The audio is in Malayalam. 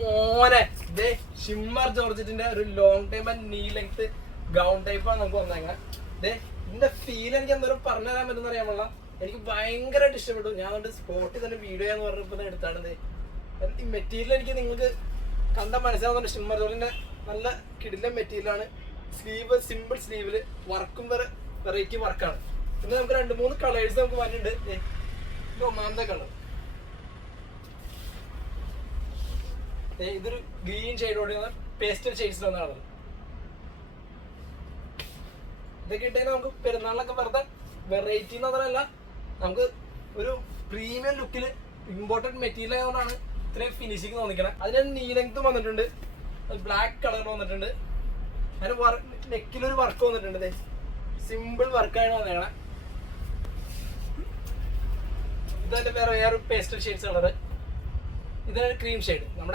മോനെ ഇതേ ഷിമ്മർ ജോർജറ്റിന്റെ ഒരു ലോങ് ടൈം ആൻഡ് നീ ലെങ്ത് ഗൗൺ ടൈപ്പ് ആണ് നമുക്ക് വന്നേക്കാം. ഇതേ ഇതിന്റെ ഫീൽ എനിക്ക് എന്തോരം പറഞ്ഞു തരാൻ പറ്റുന്ന അറിയാമുള്ള എനിക്ക് ഭയങ്കരമായിട്ട് ഇഷ്ടപ്പെട്ടു. ഞാൻ അതുകൊണ്ട് സ്പോട്ടിൽ തന്നെ വീഡിയോ എന്ന് പറഞ്ഞപ്പോൾ എടുത്താണ്. ഈ മെറ്റീരിയൽ എനിക്ക് നിങ്ങൾക്ക് കണ്ട മനസ്സിലാവുന്നുണ്ട്. ഷിമ്മർ ജോർജിന്റെ നല്ല കിടിലൻ മെറ്റീരിയലാണ്. സ്ലീവ് സിമ്പിൾ സ്ലീവില് വർക്കും വരെ വെറൈറ്റി വർക്കാണ്. പിന്നെ നമുക്ക് 2-3 കളേഴ്സ് നമുക്ക് വന്നിട്ടുണ്ട്. ഇത് ഒന്നാമത്തെ കളർ, ഇതൊരു ഗ്രീൻ ഷെയ്ഡോടെ പേസ്റ്റൽ ഷെയ്ഡ്സ് വന്ന കളർ. ഇതൊക്കെ ഇട്ടേക്ക് നമുക്ക് പെരുന്നാളിനൊക്കെ വെറുതെ വെറൈറ്റി എന്ന് പറഞ്ഞല്ല, നമുക്ക് ഒരു പ്രീമിയം ലുക്കിൽ ഇമ്പോർട്ടൻറ്റ് മെറ്റീരിയൽ ആയതുകൊണ്ടാണ് ഇത്രയും ഫിനിഷിങ് തോന്നിക്കണം. അതിന് നീ ലെങ്ത്തും വന്നിട്ടുണ്ട്, ബ്ലാക്ക് കളർ വന്നിട്ടുണ്ട്, അതിന് നെക്കിലൊരു വർക്ക് വന്നിട്ടുണ്ട്. സിമ്പിൾ വർക്കാണ് വന്നേക്കണം. ഇതതിന്റെ വേറെ പേസ്റ്റൽ ഷെയ്ഡ്സ് കളർ, ഇതാണ് ക്രീം ഷെയ്ഡ്. നമ്മുടെ